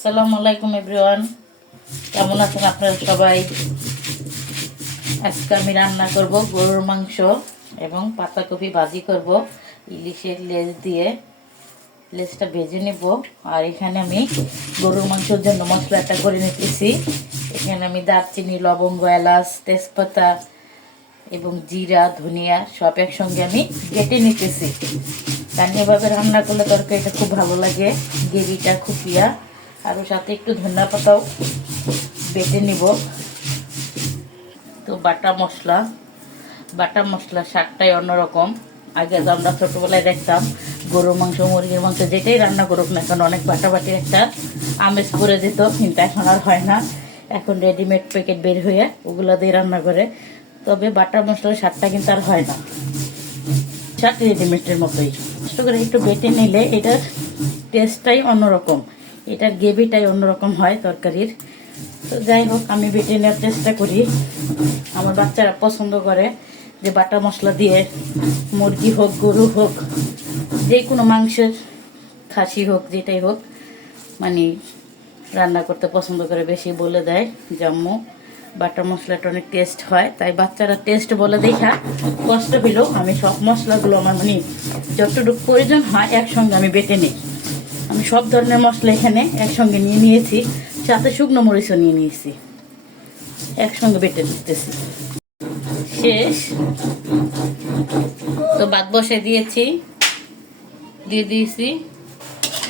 আসসালামু আলাইকুম এভরিওয়ান, কেমন আছেন আপনারা সবাই? আজকে আমি রান্না করব গরুর মাংস এবং পাতাকপি ভাজি করব ইলিশের লেজ দিয়ে। লেজটা ভেজে নেব। আর এখানে আমি গরুর মাংসের জন্য মশলাটা করে নিতেছি। এখানে আমি দারচিনি, লবঙ্গ, এলাচ, তেজপাতা এবং জিরা, ধনিয়া সব একসঙ্গে আমি কেটে নিতেছি। কারণ এভাবে রান্না করলে তরকারিটা খুব ভালো লাগে, গ্রেভিটা খুব আর সাথে একটু ধনিয়া পাতাও বেটে নিব। তো বাটা মশলা স্বাদটাই অন্যরকম। আগে তো আমরা ছোটবেলায় দেখতাম গরুর মাংস, মুরগির মাংস যেটাই রান্না করুক না কেন অনেক বাটাবাটির একটা আমেজ করে দিত, কিন্তু এখন আর হয় না। এখন রেডিমেড প্যাকেট বের হয়ে ওগুলো দিয়ে রান্না করে, তবে বাটা মশলার স্বাদটা কিন্তু আর হয় না, স্বাদ রেডিমেডের মতোই। কষ্ট করে একটু বেটে নিলে এটার টেস্টটাই অন্যরকম, এটার গ্রেভিটাই অন্যরকম হয় তরকারির। তো যাই হোক, আমি বেটে নেওয়ার চেষ্টা করি। আমার বাচ্চারা পছন্দ করে যে বাটা মশলা দিয়ে মুরগি হোক, গরু হোক, যে কোনো মাংসের, খাসি হোক, যেটাই হোক, মানে রান্না করতে পছন্দ করে, বেশি বলে দেয় যে আম্মু বাটা মশলাটা অনেক টেস্ট হয়। তাই বাচ্চারা টেস্ট বলে দেখা কষ্ট পেলেও আমি সব মশলাগুলো আমার যতটুকু প্রয়োজন হয় একসঙ্গে আমি বেটে নিই। আমি সব ধরনের মশলা এখানে একসঙ্গে নিয়ে নিয়েছি, সাথে শুকনো মরিচও নিয়ে নিয়েছি, একসঙ্গে বেটে দিতেছি। শেষ তো ভাত বসে দিয়ে দিয়েছি।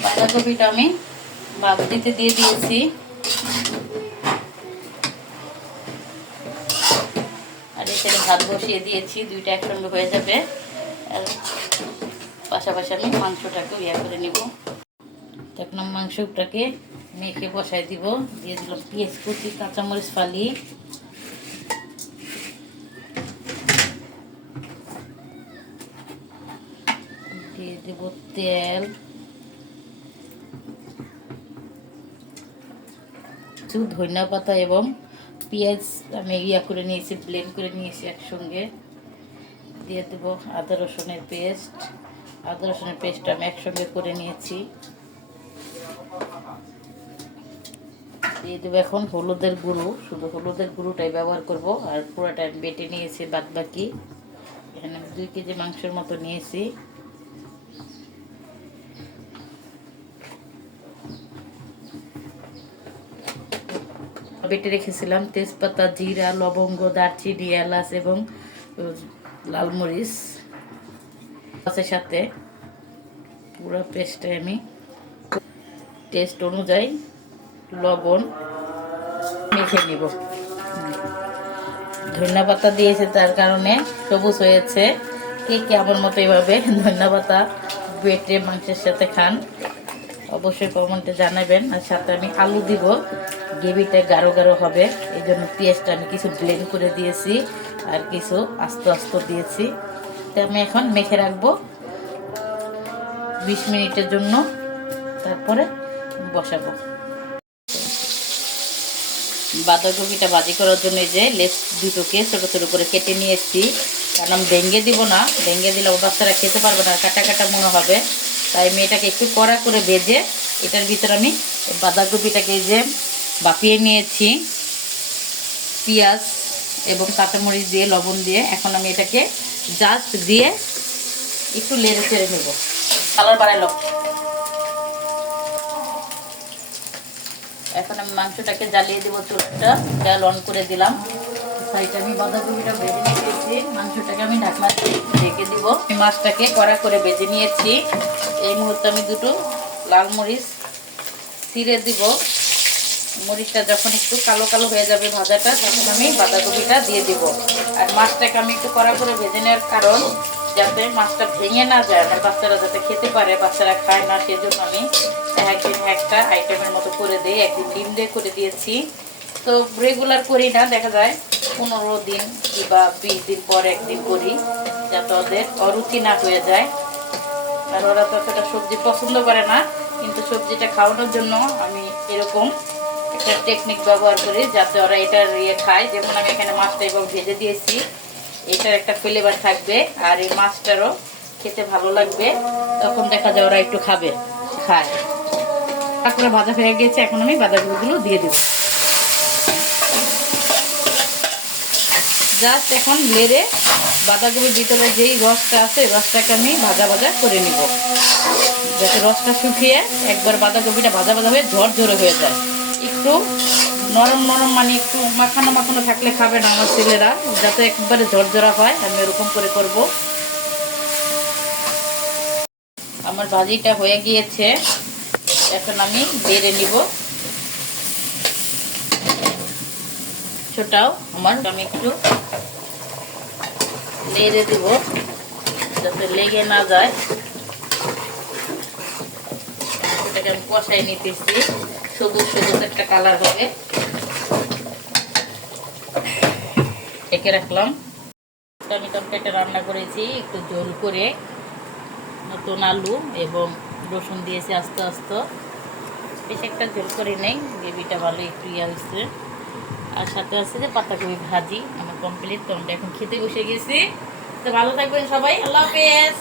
বাঁধাকপিটা আমি ভাত দিতে দিয়ে দিয়েছি। আর এখানে ভাত বসিয়ে দিয়েছি, দুইটা একসঙ্গে হয়ে যাবে। আর পাশাপাশি আমি মাংসটাকে করে নিব। এখন মাংসটাকে মেখে বসাই দিব। দিয়ে দিলাম পেঁয়াজ কুচি, কাঁচামরিচ ফালি, দিয়ে দেব তেল, ধনিয়া পাতা এবং পেঁয়াজ আমি করে নিয়েছি, ব্লেন্ড করে নিয়েছি একসঙ্গে। দিয়ে দেব আদা রসুনের পেস্ট আমি একসঙ্গে করে নিয়েছি। দিয়ে দেবো এখন হলুদের গুঁড়ো, শুধু হলুদের গুঁড়োটাই ব্যবহার করব। আর পুরোটা আমি বেটে নিয়েছি বাদ বাকি। এখানে আমি 2 কেজি মাংসের মতো নিয়েছি। বেটে রেখেছিলাম তেজপাতা, জিরা, লবঙ্গ, দারচিনি, এলাচ এবং লাল মরিচ সাথে পুরো পেস্টে আমি টেস্ট অনুযায়ী লবণ মেখে নিব। ধনিয়া পাতা দিয়েছে তার কারণে সবুজ হয়েছে। কে আমার মতো এভাবে ধনিয়া পাতা বেটে মাংসের সাথে খান অবশ্যই কমেন্টে জানাবেন। আর সাথে আমি আলু দিব, গ্রেভিটা গাঢ় গাঢ় হবে, এই জন্য পেঁয়াজটা আমি কিছু ব্লেন্ড করে দিয়েছি আর কিছু আস্ত দিয়েছি। তো আমি এখন মেখে রাখবো 20 মিনিটের জন্য, তারপরে বসাবো। বাঁধাকপিটা ভাজি করার জন্য যে লেজ দুটোকে ছোট ছোট করে কেটে নিয়ে এসেছি, কারণ আমি ভেঙে দিব না, ভেঙে দিলে বাচ্চারা খেতে পারবে না, কাটা কাটা মনে হবে। তাই আমি এটাকে একটু কড়া করে ভেজে এটার ভিতরে আমি বাঁধাকপিটাকে যে বাপিয়ে নিয়েছি পেঁয়াজ এবং কাঁচামরিচ দিয়ে, লবণ দিয়ে। এখন আমি এটাকে জাস্ট দিয়ে একটু নেড়ে চেড়ে নেব। কালার বাড়াইল। এখন আমি মাংসটাকে জ্বালিয়ে দেবো, চুলটা তেল অন করে দিলাম। সাইডে আমি বাঁধাকপিটা ভেজে নিয়েছি, মাংসটাকে আমি ঢাকনা ঢেকে দিব। মাছটাকে কড়া করে ভেজে নিয়েছি। এই মুহূর্তে আমি 2টো লাল মরিচ ছিঁড়ে দিব। মরিচটা যখন একটু কালো কালো হয়ে যাবে ভাজাটা, তখন আমি বাঁধাকপিটা দিয়ে দিব। আর মাছটাকে আমি একটু কড়া করে ভেজে নেওয়ার কারণ যাতে মাছটা ভেঙে না যায়, আমার বাচ্চারা যাতে খেতে পারে, বাচ্চারা খায় না, সেজন্য আমি একদিন একটা আইটেমের মতো করে দিই। একদিন ডিম দিয়ে করে দিয়েছি। তো রেগুলার করি না, দেখা যায় 15 দিন কিংবা 20 দিন পর একদিন করি, যাতে ওদের অরুচি না হয়ে যায়। আর ওরা তো এতটা সবজি পছন্দ করে না, কিন্তু সবজিটা খাওয়ানোর জন্য আমি এরকম একটা টেকনিক ব্যবহার করি যাতে ওরা এটার খায়। যেমন আমি এখানে মাছটা এবং ভেজে দিয়েছি, এটার একটা ফ্লেভার থাকবে আর এই মাছটারও খেতে ভালো লাগবে, তখন দেখা যায় ওরা একটু খায়। হালকা করে ভাজা হয়ে গেছে, এখন আমি বাঁধাকপিগুলো দিয়ে দেব। জাস্ট এখন লেড়ে বাঁধাকপির ভিতরে যেই রসটা আছে রসটাকে আমি ভাজা ভাজা করে নিব, যাতে রসটা শুকিয়ে একবার বাঁধাকপিটা ভাজা ভাজা হয়ে ঝরঝরে হয়ে যায়। একটু নরম নরম মানে একটু মাখানো মাখানো থাকলে খাবে না আমার ছেলেরা, যাতে একবারে ঝরঝরা হয় আমি এরকম করে করব। আমার ভাজিটা হয়ে গিয়েছে, এখন আমি বেড়ে নিব। ছোটাও আমার আমি একটু নেড়ে দিব যাতে লেগে না যায়। এটাকে আমি কষাই নিতেছি, সবুজ সবুজ একটা কালার হবে। একে রাখলাম। আমি তরকারিটা রান্না করেছি একটু ঝোল করে, নতুন আলু এবং রসুন দিয়েছি আস্তে আস্তে, বেশ একটা ঝোল করে নেই, গ্রেভিটা ভালো একটু হয়েছে। আর সাথে আছে যে পাতাকপি ভাজি আমার কমপ্লিট। তো আমরা এখন খেতে বসে গেছি। তো ভালো থাকবেন সবাই, আল্লাহ হাফেজ।